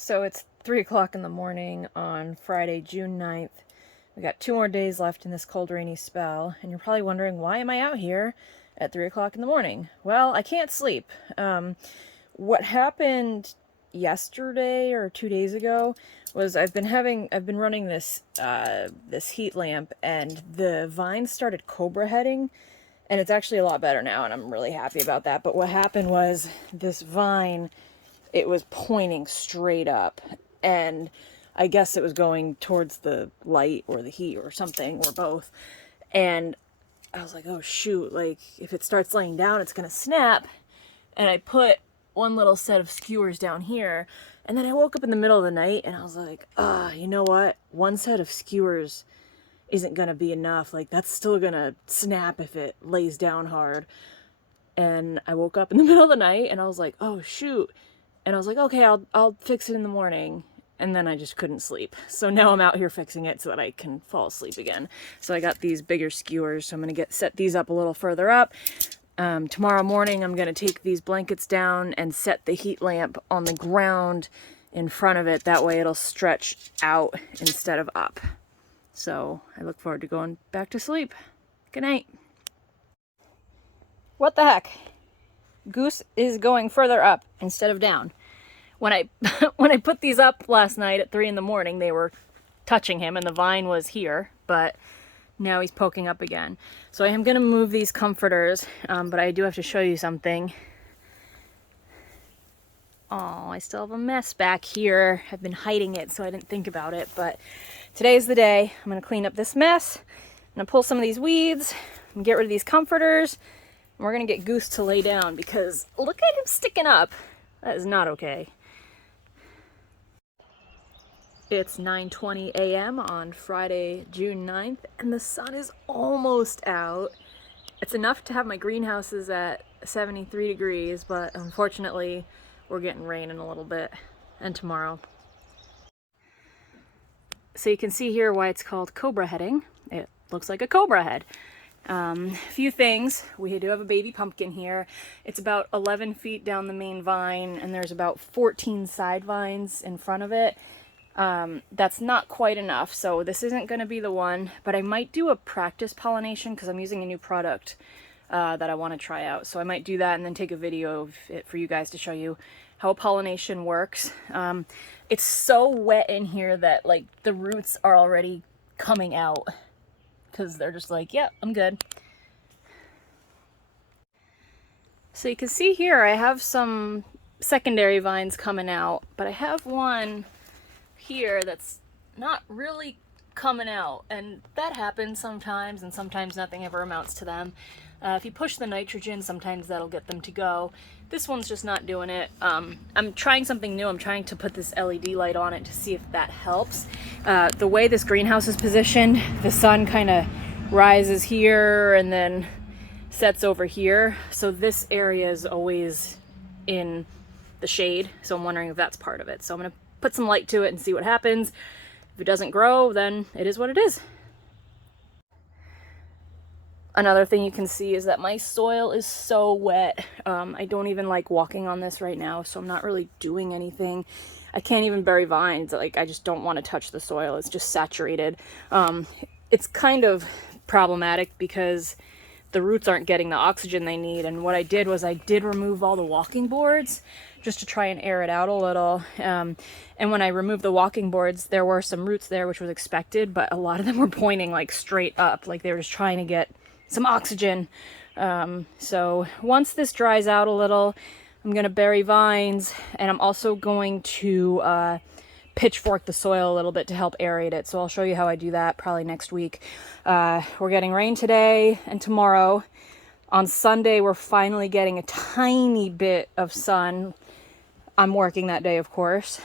So it's 3 o'clock in the morning on Friday, June 9th. We got 2 more days left in this cold, rainy spell, and you're probably wondering, why am I out here at 3 o'clock in the morning? Well, I can't sleep. What happened yesterday or 2 days ago was I've been running this heat lamp, and the vines started cobra heading, and it's actually a lot better now, and I'm really happy about that. But what happened was this vine, it was pointing straight up, and I guess it was going towards the light or the heat or something, or both. And I was like, oh shoot, like if it starts laying down, it's gonna snap. And I put one little set of skewers down here, and then I woke up in the middle of the night and I was like, you know what? One set of skewers isn't gonna be enough. Like, that's still gonna snap if it lays down hard. And I woke up in the middle of the night and I was like, oh shoot. And I was like, okay, I'll fix it in the morning. And then I just couldn't sleep. So now I'm out here fixing it so that I can fall asleep again. So I got these bigger skewers, so I'm gonna set these up a little further up. Tomorrow morning I'm gonna take these blankets down and set the heat lamp on the ground in front of it. That way it'll stretch out instead of up. So I look forward to going back to sleep. Good night. What the heck? Goose is going further up instead of down. When I when I put these up last night at 3 in the morning, they were touching him and the vine was here, but now he's poking up again. So I am going to move these comforters, but I do have to show you something. Oh, I still have a mess back here. I've been hiding it, so I didn't think about it, but today's the day. I'm going to clean up this mess. I'm going to pull some of these weeds and get rid of these comforters. And we're going to get Goose to lay down because look at him sticking up. That is not okay. It's 9:20 a.m. on Friday, June 9th, and the sun is almost out. It's enough to have my greenhouses at 73 degrees, but unfortunately, we're getting rain in a little bit, and tomorrow. So you can see here why it's called cobra heading. It looks like a cobra head. A few things. We do have a baby pumpkin here. It's about 11 feet down the main vine, and there's about 14 side vines in front of it. That's not quite enough, so this isn't going to be the one, but I might do a practice pollination because I'm using a new product that I want to try out. So I might do that and then take a video of it for you guys to show you how pollination works. It's so wet in here that like the roots are already coming out because they're just like, yeah, I'm good. So you can see here I have some secondary vines coming out, but I have one here that's not really coming out, and that happens sometimes, and sometimes nothing ever amounts to them. If you push the nitrogen, sometimes that'll get them to go. This one's just not doing it. I'm trying something new. I'm trying to put this LED light on it to see if that helps. The way this greenhouse is positioned, the sun kind of rises here and then sets over here, so this area is always in the shade, so I'm wondering if that's part of it. So I'm gonna put some light to it and see what happens. If it doesn't grow, then it is what it is. Another thing you can see is that my soil is so wet. I don't even like walking on this right now, so I'm not really doing anything. I can't even bury vines. Like, I just don't want to touch the soil. It's just saturated. It's kind of problematic because the roots aren't getting the oxygen they need. And what I did was I did remove all the walking boards just to try and air it out a little. And when I removed the walking boards, there were some roots there, which was expected, but a lot of them were pointing like straight up, like they were just trying to get some oxygen. So once this dries out a little, I'm gonna bury vines, and I'm also going to pitchfork the soil a little bit to help aerate it. So I'll show you how I do that probably next week. We're getting rain today and tomorrow. On Sunday, we're finally getting a tiny bit of sun. I'm working that day, of course.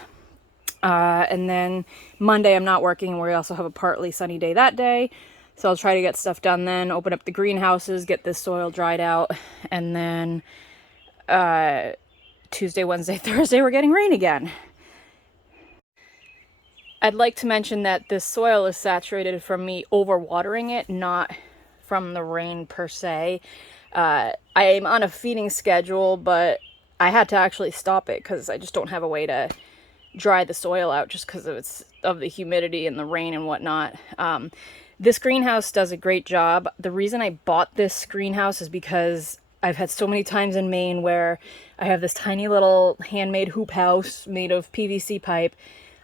And then Monday, I'm not working, and we also have a partly sunny day that day. So I'll try to get stuff done then, open up the greenhouses, get this soil dried out, and then Tuesday, Wednesday, Thursday, we're getting rain again. I'd like to mention that this soil is saturated from me overwatering it, not from the rain per se. I am on a feeding schedule, but I had to actually stop it because I just don't have a way to dry the soil out just because of the humidity and the rain and whatnot. This greenhouse does a great job. The reason I bought this greenhouse is because I've had so many times in Maine where I have this tiny little handmade hoop house made of PVC pipe.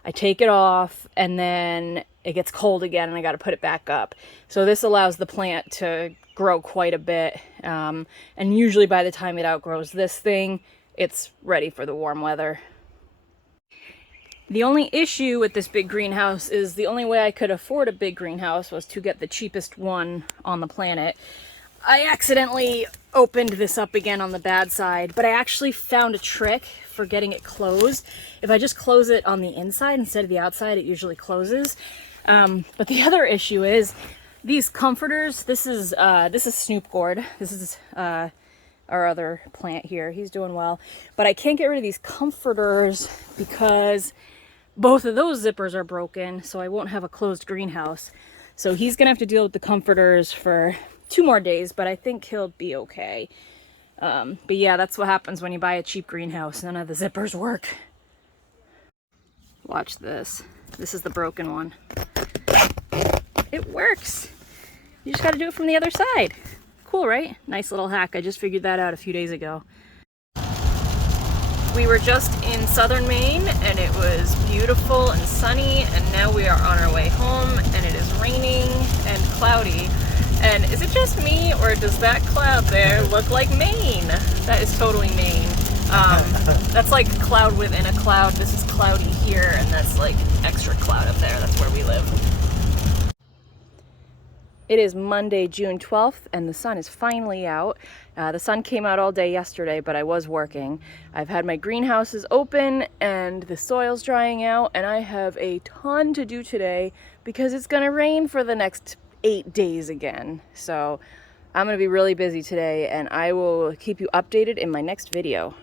I take it off and then it gets cold again and I got to put it back up. So this allows the plant to grow quite a bit. And usually by the time it outgrows this thing, it's ready for the warm weather. The only issue with this big greenhouse is the only way I could afford a big greenhouse was to get the cheapest one on the planet. I accidentally opened this up again on the bad side, but I actually found a trick for getting it closed. If I just close it on the inside instead of the outside, it usually closes. But the other issue is these comforters. This is Snoop Gourd. This is our other plant here. He's doing well, but I can't get rid of these comforters because both of those zippers are broken, so I won't have a closed greenhouse. So he's gonna have to deal with the comforters for 2 more days, but I think he'll be okay. But yeah, that's what happens when you buy a cheap greenhouse. None of the zippers work. Watch this. This is the broken one. It works. You just gotta do it from the other side. Cool, right? Nice little hack. I just figured that out a few days ago. We were just in southern Maine and it was beautiful and sunny, and now we are on our way home and it is raining and cloudy. And is it just me, or does that cloud there look like Maine? That is totally Maine. That's like cloud within a cloud. This is cloudy here, and that's like extra cloud up there. That's where we live. It is Monday, June 12th, and the sun is finally out. The sun came out all day yesterday, but I was working. I've had my greenhouses open, and the soil's drying out, and I have a ton to do today because it's gonna rain for the next 8 days again. So I'm gonna be really busy today, and I will keep you updated in my next video.